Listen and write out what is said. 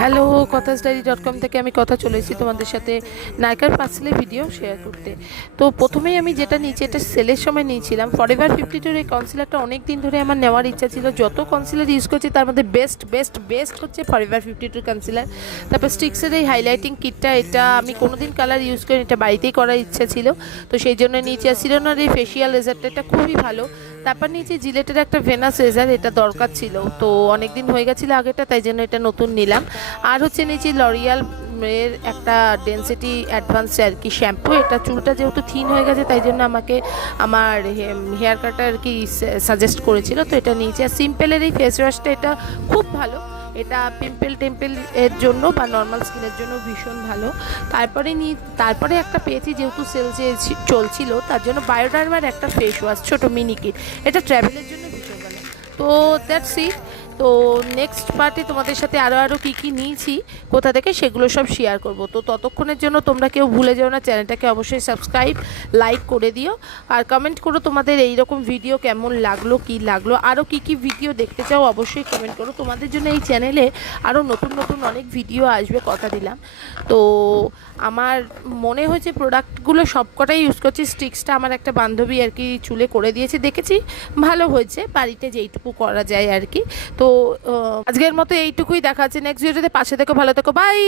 Hello, কথাসডাইরি.com থেকে আমি কথা চলে এসেছি তোমাদের সাথে নাইকার পার্সেলের ভিডিও শেয়ার করতে। তো প্রথমেই আমি যেটা নিয়েছি, এটা সেলের সময় নিয়েছিলাম। ফরএভার 52 এই কনসিলারটা অনেক দিন ধরে আমার নেওয়ার ইচ্ছা ছিল। যত কনসিলার ইউজ করছি তার মধ্যে বেস্ট হচ্ছে ফরএভার 52 কনসিলার। তারপর স্টিক্সের এই হাইলাইটিং কিটটা, এটা আমি কোনোদিন কালার ইউজ করি, এটা বাড়িতেই করার ইচ্ছা ছিল, তো সেই জন্য নিয়েছি। আর সিরোনার এই ফেশিয়াল রেজারটা, এটা খুবই ভালো। তারপর নিয়েছি জিলেটের একটা ভেনাস রেজার, এটা দরকার ছিল, তো অনেক দিন হয়ে গেছিলো আগেটা, তাই জন্য এটা নতুন নিলাম। আর হচ্ছে নিয়েছি লরিয়াল এর একটা ডেন্সিটি অ্যাডভান্স আর কি শ্যাম্পু। এটা চুলটা যেহেতু থিন হয়ে গেছে, তাই জন্য আমাকে আমার হেয়ার কাটার আর কি সাজেস্ট করেছিল, তো এটা নিয়েছি। আর সিম্পলের এই ফেস ওয়াশটা, এটা খুব ভালো। এটা টেম্পল এর জন্য বা নর্মাল স্কিনের জন্য ভীষণ ভালো। তারপরে একটা পেয়েছি, যেহেতু সেল চলছিল, তার জন্য বায়োডার্মার একটা ফেস ওয়াশ ছোট মিনি কিট। এটা ট্রাভেলের জন্য ভীষণ ভালো। তো দ্যাটস ইট। তো নেক্সট পার্টে তোমাদের সাথে আরও কী নিয়েছি, কোথা থেকে, সেগুলো সব শেয়ার করব। তো ততক্ষণের জন্য তোমরা কেউ ভুলে যাও না, চ্যানেলটাকে অবশ্যই সাবস্ক্রাইব লাইক করে দিও। আর কমেন্ট করো তোমাদের এই রকম ভিডিও কেমন লাগলো, কি লাগলো, আরও কী ভিডিও দেখতে চাও অবশ্যই কমেন্ট করো। তোমাদের জন্য এই চ্যানেলে আরও নতুন অনেক ভিডিও আসবে, কথা দিলাম। তো আমার মনে হয়েছে প্রোডাক্টগুলো সবকটাই ইউজ করছি। স্টিক্সটা আমার একটা বান্ধবী আর কি চুলে করে দিয়েছে, দেখেছি ভালো হয়েছে, বাড়িতে যেইটুকু করা যায় আর কি। তো আজকের মতো এইটুকুই, দেখা হচ্ছে নেক্সট ভিডিওতে। পাশে থেকো, ভালো থেকো, বাই।